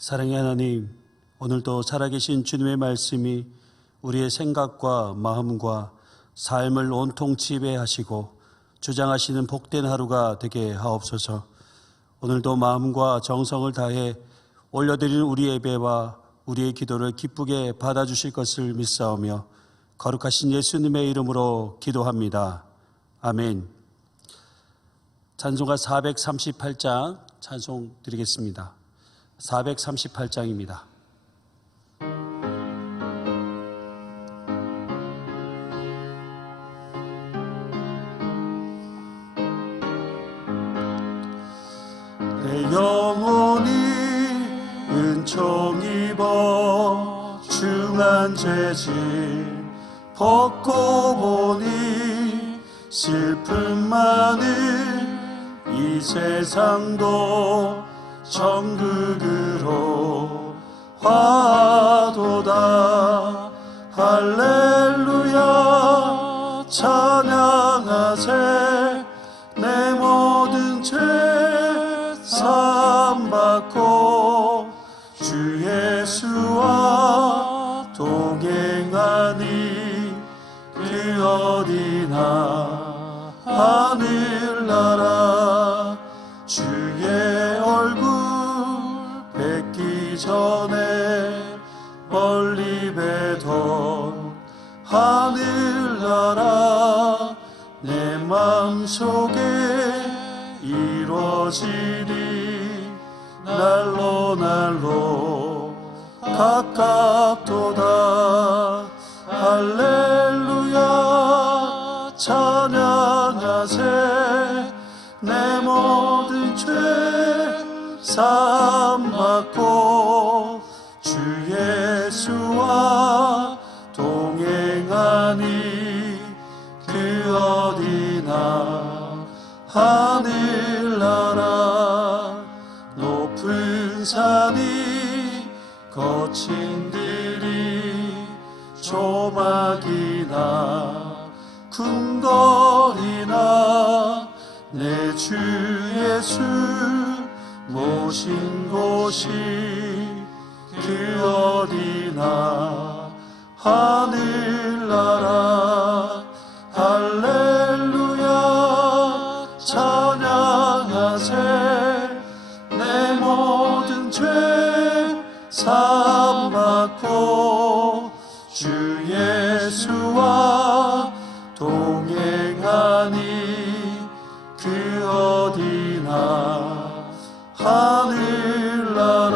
사랑의 하나님, 오늘도 살아계신 주님의 말씀이 우리의 생각과 마음과 삶을 온통 지배하시고 주장하시는 복된 하루가 되게 하옵소서. 오늘도 마음과 정성을 다해 올려드리는 우리 예배와 우리의 기도를 기쁘게 받아주실 것을 믿사오며 거룩하신 예수님의 이름으로 기도합니다. 아멘. 찬송가 438장 찬송 드리겠습니다. 438장입니다. 내 영혼이 은총 입어 중한 죄질 벗고 보니 슬픔 많은 이 세상도 천국으로 화도다. 할렐루야 찬양하세. 내 모든 죄 사함받고 주 예수와 동행하니 그 어디나 하늘나라. 주의 얼굴 뵙기 전에 멀리 뵈던 하늘나라 내 마음속에 이루어지니 날로 날로 가깝도다. 할렐루야 찬양하세. 내 모든 죄 사함받고 주 예수와 동행하니 그 어디나 하늘나라. 높은 산이 거친 들이 조막이나 궁궐이나 내 주 예수 모신 곳이 그 어디나 하늘나라. 할렐루야 찬양하세. 내 모든 죄 사함받고 주 예수와 동행하니 그 어디나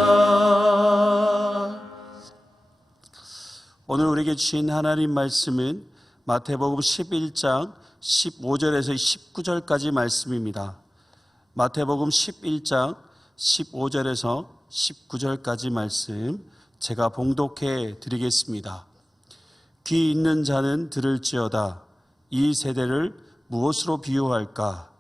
하늘나라. 오늘 우리에게 주신 하나님 말씀은 마태복음 11장 15절에서 19절까지 말씀입니다. 마태복음 11장 15절에서 19절까지 말씀 제가 봉독해 드리겠습니다. 귀 있는 자는 들을지어다. 이 세대를 무엇으로 비유할까?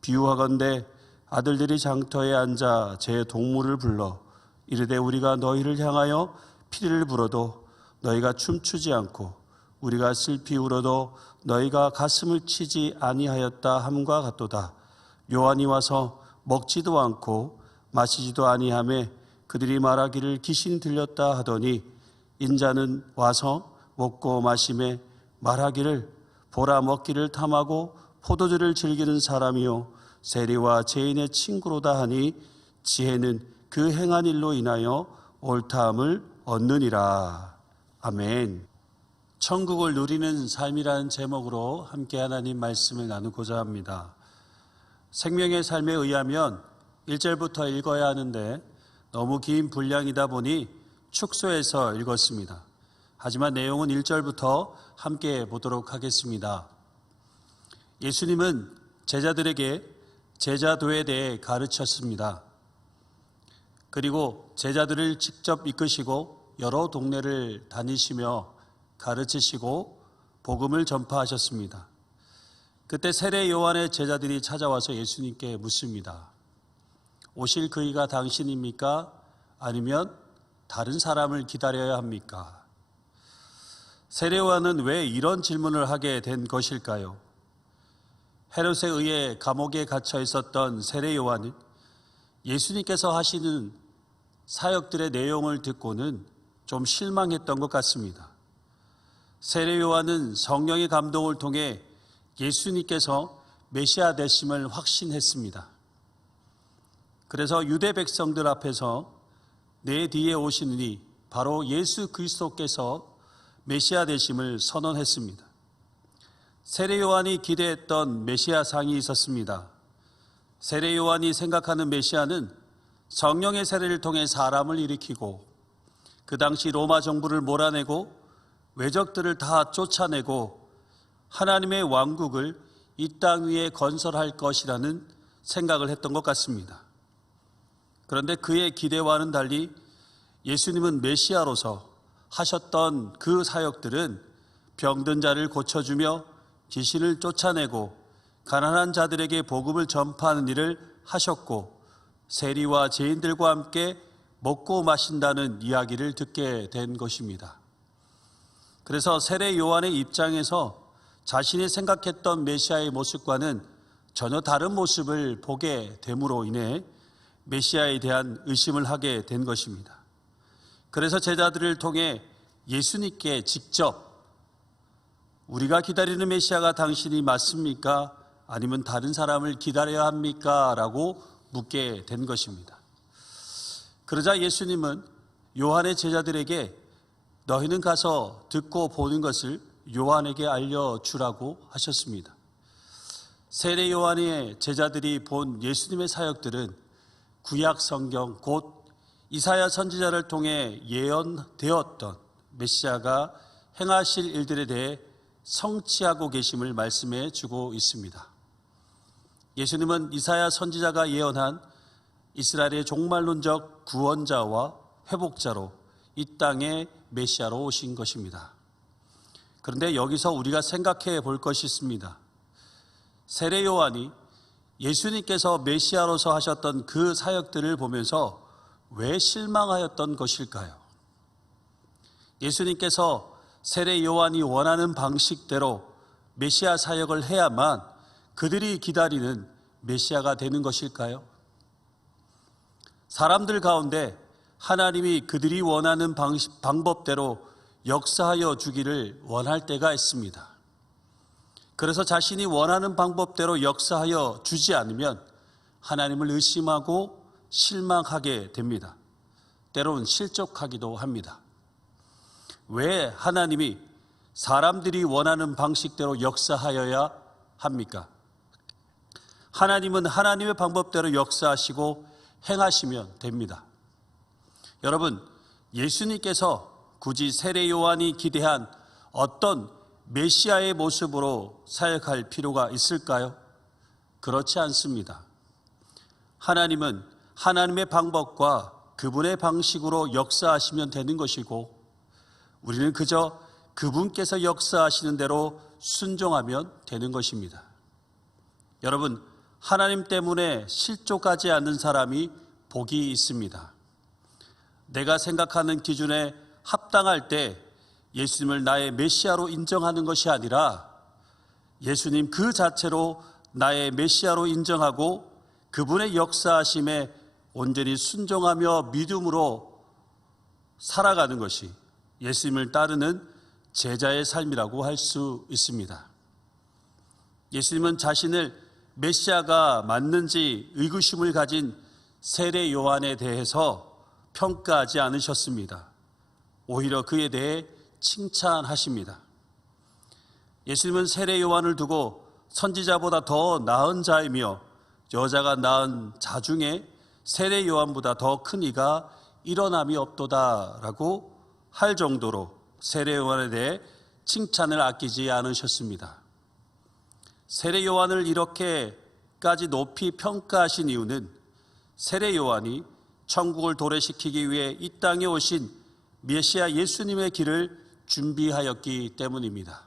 비유하건대 아들들이 장터에 앉아 제 동물을 불러 이르되 우리가 너희를 향하여 피리를 불어도 너희가 춤추지 않고 우리가 슬피 울어도 너희가 가슴을 치지 아니하였다 함과 같도다. 요한이 와서 먹지도 않고 마시지도 아니하매 그들이 말하기를 귀신이 들렸다 하더니 인자는 와서 먹고 마시매 말하기를 보라 먹기를 탐하고 포도주를 즐기는 사람이요 세리와 죄인의 친구로다 하니 지혜는 그 행한 일로 인하여 옳다함을 얻느니라. 아멘. 천국을 누리는 삶이라는 제목으로 함께 하나님 말씀을 나누고자 합니다. 생명의 삶에 의하면 1절부터 읽어야 하는데 너무 긴 분량이다 보니 축소해서 읽었습니다. 하지만 내용은 1절부터 함께 보도록 하겠습니다. 예수님은 제자들에게 제자도에 대해 가르쳤습니다. 그리고 제자들을 직접 이끄시고 여러 동네를 다니시며 가르치시고 복음을 전파하셨습니다. 그때 세례 요한의 제자들이 찾아와서 예수님께 묻습니다. 오실 그이가 당신입니까? 아니면 다른 사람을 기다려야 합니까? 세례 요한은 왜 이런 질문을 하게 된 것일까요? 헤롯에 의해 감옥에 갇혀 있었던 세례 요한은 예수님께서 하시는 사역들의 내용을 듣고는 좀 실망했던 것 같습니다. 세례 요한은 성령의 감동을 통해 예수님께서 메시아 되심을 확신했습니다. 그래서 유대 백성들 앞에서 내 뒤에 오시느니 바로 예수 그리스도께서 메시아 되심을 선언했습니다. 세례 요한이 기대했던 메시아 상이 있었습니다. 세례 요한이 생각하는 메시아는 성령의 세례를 통해 사람을 일으키고 그 당시 로마 정부를 몰아내고 외적들을 다 쫓아내고 하나님의 왕국을 이 땅 위에 건설할 것이라는 생각을 했던 것 같습니다. 그런데 그의 기대와는 달리 예수님은 메시아로서 하셨던 그 사역들은 병든 자를 고쳐주며 귀신을 쫓아내고 가난한 자들에게 복음을 전파하는 일을 하셨고 세리와 죄인들과 함께 먹고 마신다는 이야기를 듣게 된 것입니다. 그래서 세례 요한의 입장에서 자신이 생각했던 메시아의 모습과는 전혀 다른 모습을 보게 됨으로 인해 메시아에 대한 의심을 하게 된 것입니다. 그래서 제자들을 통해 예수님께 직접 우리가 기다리는 메시아가 당신이 맞습니까? 아니면 다른 사람을 기다려야 합니까? 라고 묻게 된 것입니다. 그러자 예수님은 요한의 제자들에게 너희는 가서 듣고 보는 것을 요한에게 알려주라고 하셨습니다. 세례 요한의 제자들이 본 예수님의 사역들은 구약 성경 곧 이사야 선지자를 통해 예언되었던 메시아가 행하실 일들에 대해 성취하고 계심을 말씀해 주고 있습니다. 예수님은 이사야 선지자가 예언한 이스라엘의 종말론적 구원자와 회복자로 이 땅에 메시아로 오신 것입니다. 그런데 여기서 우리가 생각해 볼 것이 있습니다. 세례 요한이 예수님께서 메시아로서 하셨던 그 사역들을 보면서 왜 실망하였던 것일까요? 예수님께서 세례 요한이 원하는 방식대로 메시아 사역을 해야만 그들이 기다리는 메시아가 되는 것일까요? 사람들 가운데 하나님이 그들이 원하는 방법대로 역사하여 주기를 원할 때가 있습니다. 그래서 자신이 원하는 방법대로 역사하여 주지 않으면 하나님을 의심하고 실망하게 됩니다. 때로는 실족하기도 합니다. 왜 하나님이 사람들이 원하는 방식대로 역사하여야 합니까? 하나님은 하나님의 방법대로 역사하시고 행하시면 됩니다. 여러분, 예수님께서 굳이 세례 요한이 기대한 어떤 메시아의 모습으로 사역할 필요가 있을까요? 그렇지 않습니다. 하나님은 하나님의 방법과 그분의 방식으로 역사하시면 되는 것이고 우리는 그저 그분께서 역사하시는 대로 순종하면 되는 것입니다. 여러분, 하나님 때문에 실족하지 않는 사람이 복이 있습니다. 내가 생각하는 기준에 합당할 때 예수님을 나의 메시아로 인정하는 것이 아니라 예수님 그 자체로 나의 메시아로 인정하고 그분의 역사하심에 온전히 순종하며 믿음으로 살아가는 것이 예수님을 따르는 제자의 삶이라고 할 수 있습니다. 예수님은 자신을 메시아가 맞는지 의구심을 가진 세례 요한에 대해서 평가하지 않으셨습니다. 오히려 그에 대해 칭찬하십니다. 예수님은 세례 요한을 두고 선지자보다 더 나은 자이며 여자가 낳은 자 중에 세례 요한보다 더 큰 이가 일어남이 없도다라고 할 정도로 세례 요한에 대해 칭찬을 아끼지 않으셨습니다. 세례 요한을 이렇게까지 높이 평가하신 이유는 세례 요한이 천국을 도래시키기 위해 이 땅에 오신 메시아 예수님의 길을 준비하였기 때문입니다.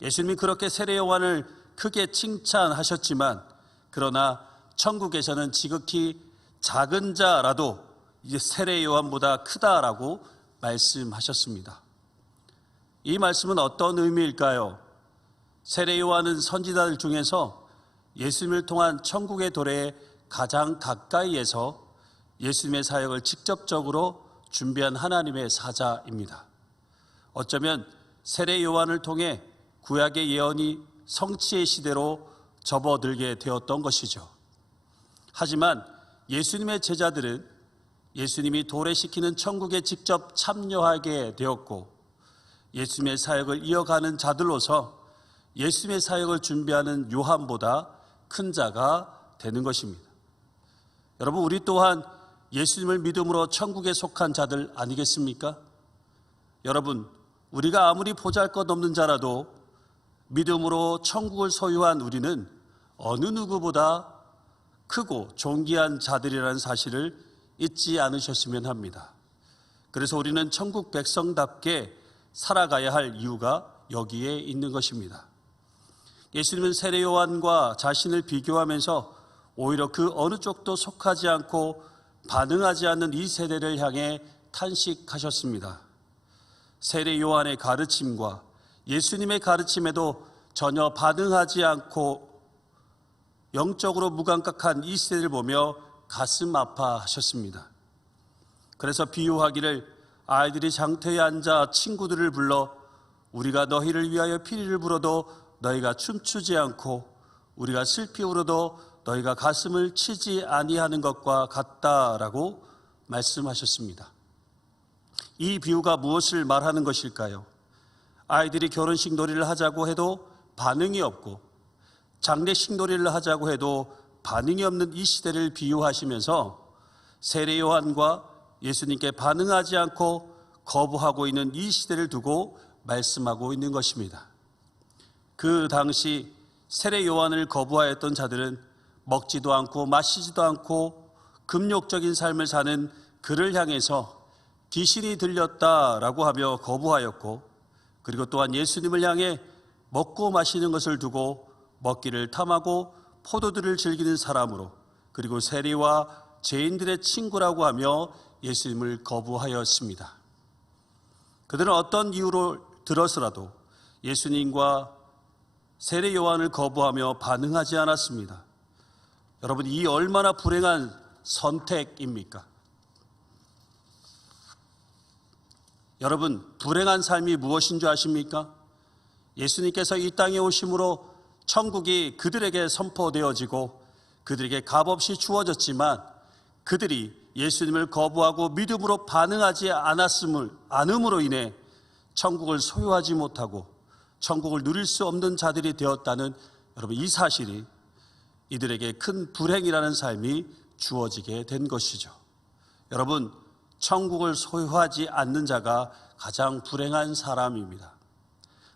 예수님이 그렇게 세례 요한을 크게 칭찬하셨지만 그러나 천국에서는 지극히 작은 자라도 이제 세례 요한보다 크다라고 말씀하셨습니다. 이 말씀은 어떤 의미일까요? 세례 요한은 선지자들 중에서 예수님을 통한 천국의 도래에 가장 가까이에서 예수님의 사역을 직접적으로 준비한 하나님의 사자입니다. 어쩌면 세례 요한을 통해 구약의 예언이 성취의 시대로 접어들게 되었던 것이죠. 하지만 예수님의 제자들은 예수님이 도래시키는 천국에 직접 참여하게 되었고, 예수님의 사역을 이어가는 자들로서 예수님의 사역을 준비하는 요한보다 큰 자가 되는 것입니다. 여러분, 우리 또한 예수님을 믿음으로 천국에 속한 자들 아니겠습니까? 여러분, 우리가 아무리 보잘것없는 자라도 믿음으로 천국을 소유한 우리는 어느 누구보다 크고 존귀한 자들이라는 사실을 잊지 않으셨으면 합니다. 그래서 우리는 천국 백성답게 살아가야 할 이유가 여기에 있는 것입니다. 예수님은 세례 요한과 자신을 비교하면서 오히려 그 어느 쪽도 속하지 않고 반응하지 않는 이 세대를 향해 탄식하셨습니다. 세례 요한의 가르침과 예수님의 가르침에도 전혀 반응하지 않고 영적으로 무감각한 이 세대를 보며 가슴 아파하셨습니다. 그래서 비유하기를, 아이들이 장터에 앉아 친구들을 불러 우리가 너희를 위하여 피리를 불어도 너희가 춤추지 않고 우리가 슬피 울어도 너희가 가슴을 치지 아니하는 것과 같다라고 말씀하셨습니다. 이 비유가 무엇을 말하는 것일까요? 아이들이 결혼식 놀이를 하자고 해도 반응이 없고 장례식 놀이를 하자고 해도 반응이 없는 이 시대를 비유하시면서 세례 요한과 예수님께 반응하지 않고 거부하고 있는 이 시대를 두고 말씀하고 있는 것입니다. 그 당시 세례 요한을 거부하였던 자들은 먹지도 않고 마시지도 않고 금욕적인 삶을 사는 그를 향해서 귀신이 들렸다라고 하며 거부하였고, 그리고 또한 예수님을 향해 먹고 마시는 것을 두고 먹기를 탐하고 포도주를 즐기는 사람으로, 그리고 세리와 죄인들의 친구라고 하며 예수님을 거부하였습니다. 그들은 어떤 이유로 들어서라도 예수님과 세례 요한을 거부하며 반응하지 않았습니다. 여러분, 이 얼마나 불행한 선택입니까? 여러분, 불행한 삶이 무엇인 줄 아십니까? 예수님께서 이 땅에 오심으로 천국이 그들에게 선포되어지고 그들에게 값없이 주어졌지만, 그들이 예수님을 거부하고 믿음으로 반응하지 않음으로 인해 천국을 소유하지 못하고 천국을 누릴 수 없는 자들이 되었다는, 여러분, 이 사실이 이들에게 큰 불행이라는 삶이 주어지게 된 것이죠. 여러분, 천국을 소유하지 않는 자가 가장 불행한 사람입니다.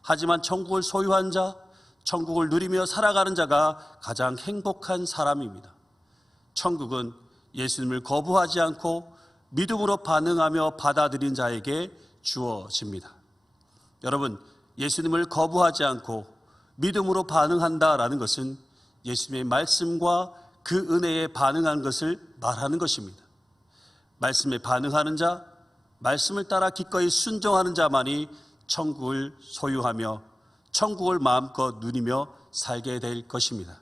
하지만 천국을 소유한 자, 천국을 누리며 살아가는 자가 가장 행복한 사람입니다. 천국은 예수님을 거부하지 않고 믿음으로 반응하며 받아들인 자에게 주어집니다. 여러분, 예수님을 거부하지 않고 믿음으로 반응한다라는 것은 예수님의 말씀과 그 은혜에 반응한 것을 말하는 것입니다. 말씀에 반응하는 자, 말씀을 따라 기꺼이 순종하는 자만이 천국을 소유하며 천국을 마음껏 누리며 살게 될 것입니다.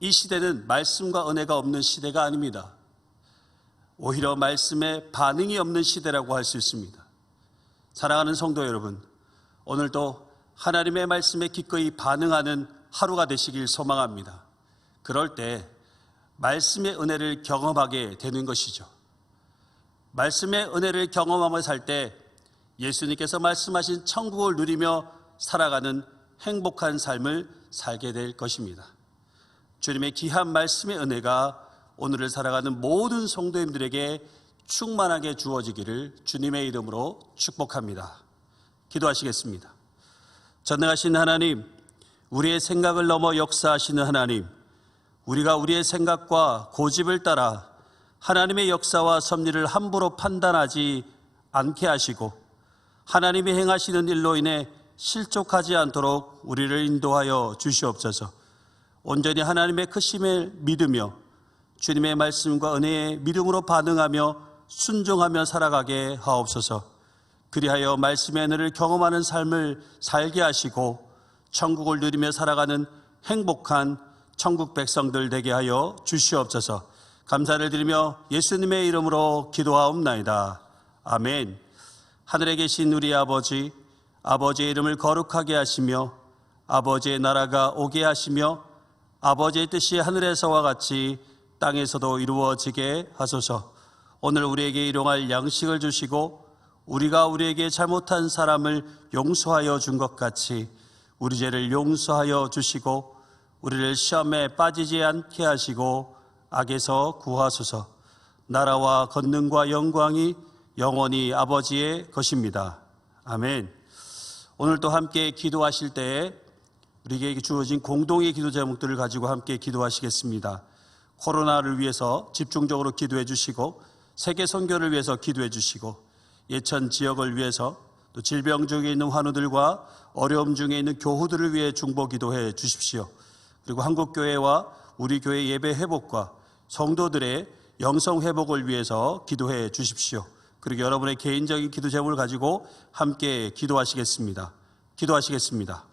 이 시대는 말씀과 은혜가 없는 시대가 아닙니다. 오히려 말씀에 반응이 없는 시대라고 할 수 있습니다. 사랑하는 성도 여러분, 오늘도 하나님의 말씀에 기꺼이 반응하는 하루가 되시길 소망합니다. 그럴 때 말씀의 은혜를 경험하게 되는 것이죠. 말씀의 은혜를 경험하며 살 때 예수님께서 말씀하신 천국을 누리며 살아가는 행복한 삶을 살게 될 것입니다. 주님의 귀한 말씀의 은혜가 오늘을 살아가는 모든 성도님들에게 충만하게 주어지기를 주님의 이름으로 축복합니다. 기도하시겠습니다. 전능하신 하나님, 우리의 생각을 넘어 역사하시는 하나님, 우리가 우리의 생각과 고집을 따라 하나님의 역사와 섭리를 함부로 판단하지 않게 하시고 하나님이 행하시는 일로 인해 실족하지 않도록 우리를 인도하여 주시옵소서. 온전히 하나님의 크심을 믿으며 주님의 말씀과 은혜에 믿음으로 반응하며 순종하며 살아가게 하옵소서. 그리하여 말씀의 은혜를 경험하는 삶을 살게 하시고 천국을 누리며 살아가는 행복한 천국 백성들 되게 하여 주시옵소서. 감사를 드리며 예수님의 이름으로 기도하옵나이다. 아멘. 하늘에 계신 우리 아버지, 아버지의 이름을 거룩하게 하시며 아버지의 나라가 오게 하시며 아버지의 뜻이 하늘에서와 같이 땅에서도 이루어지게 하소서. 오늘 우리에게 일용할 양식을 주시고 우리가 우리에게 잘못한 사람을 용서하여 준 것 같이 우리 죄를 용서하여 주시고 우리를 시험에 빠지지 않게 하시고 악에서 구하소서. 나라와 권능과 영광이 영원히 아버지의 것입니다. 아멘. 오늘도 함께 기도하실 때에 우리에게 주어진 공동의 기도 제목들을 가지고 함께 기도하시겠습니다. 코로나를 위해서 집중적으로 기도해 주시고 세계 선교를 위해서 기도해 주시고 예천 지역을 위해서 또 질병 중에 있는 환우들과 어려움 중에 있는 교우들을 위해 중보 기도해 주십시오. 그리고 한국교회와 우리 교회 예배 회복과 성도들의 영성 회복을 위해서 기도해 주십시오. 그리고 여러분의 개인적인 기도 제목을 가지고 함께 기도하시겠습니다. 기도하시겠습니다.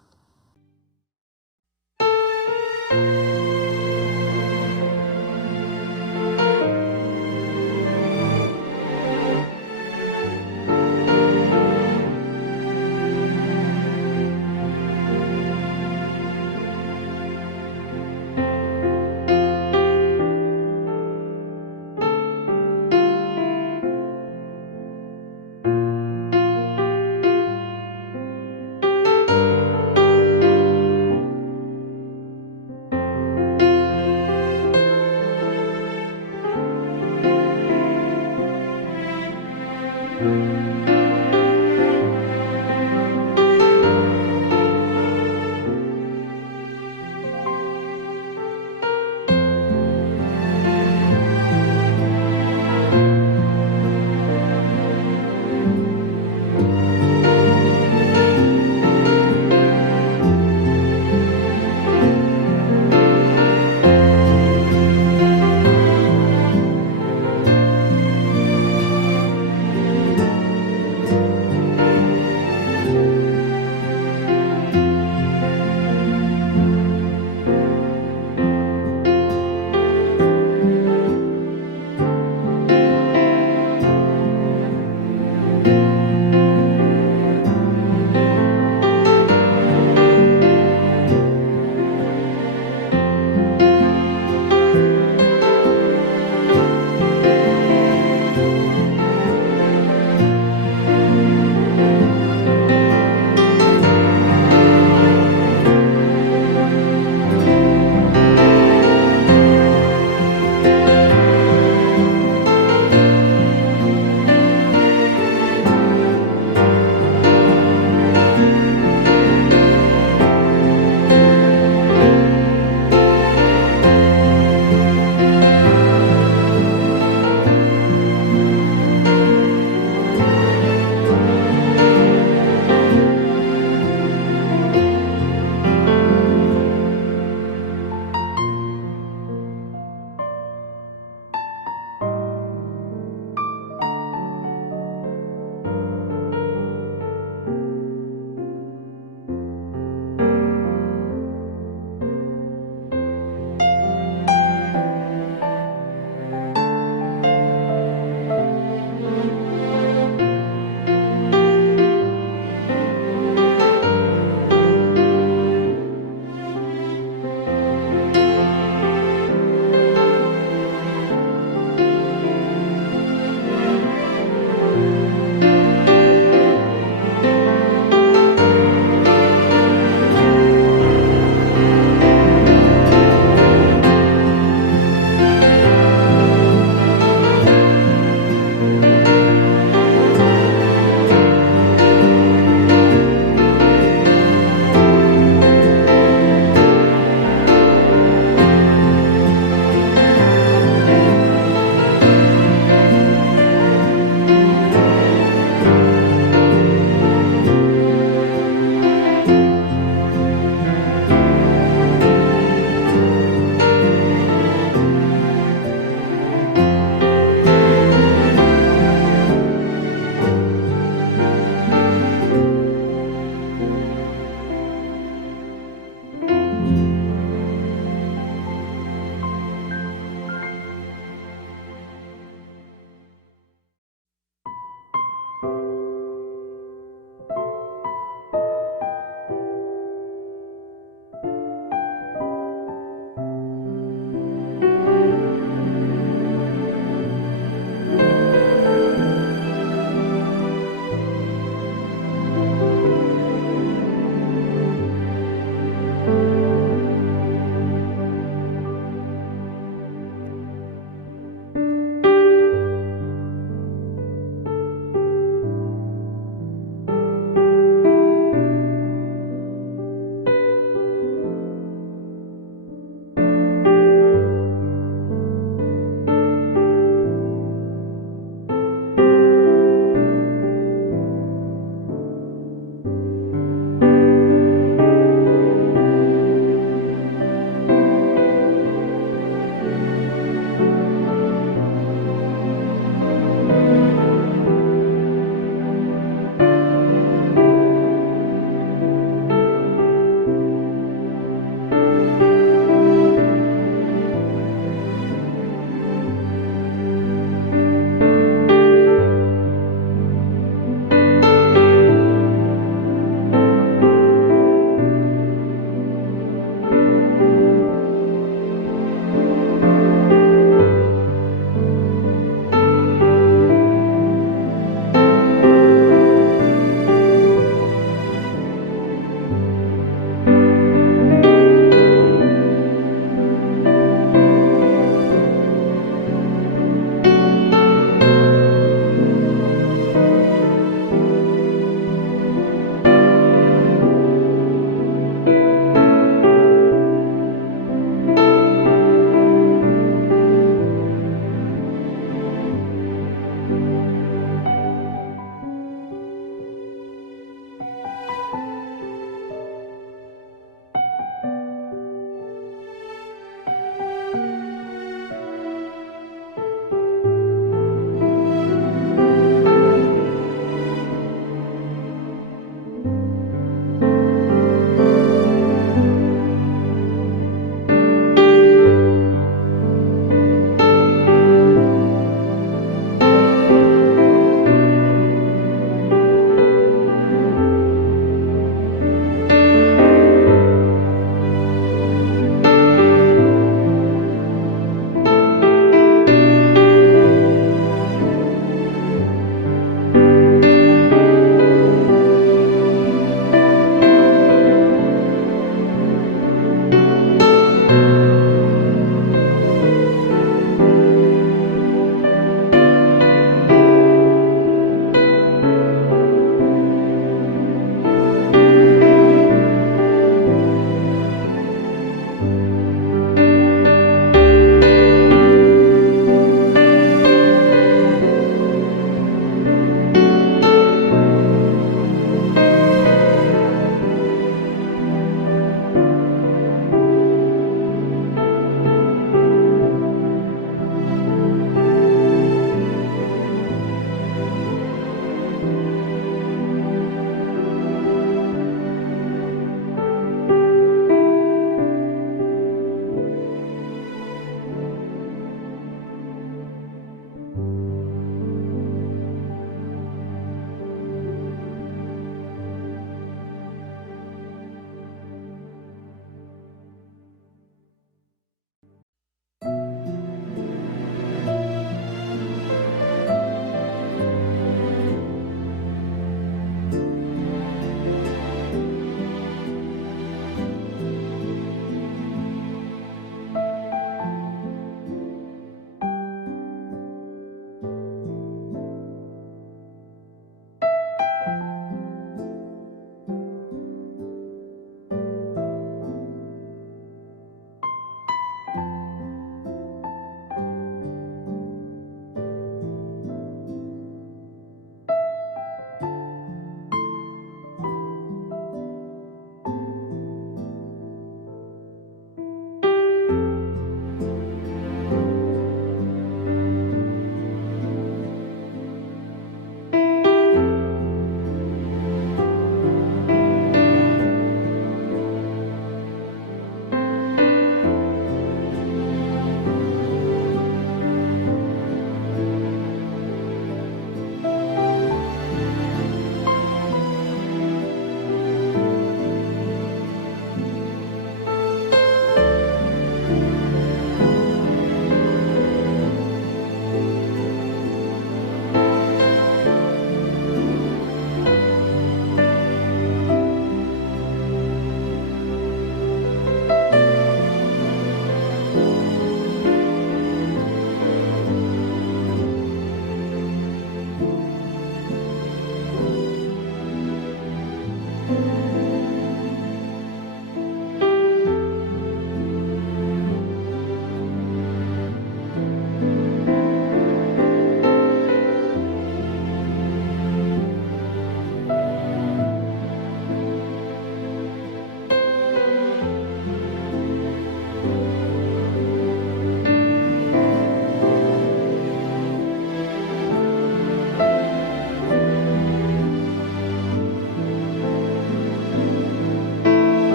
주옵소서.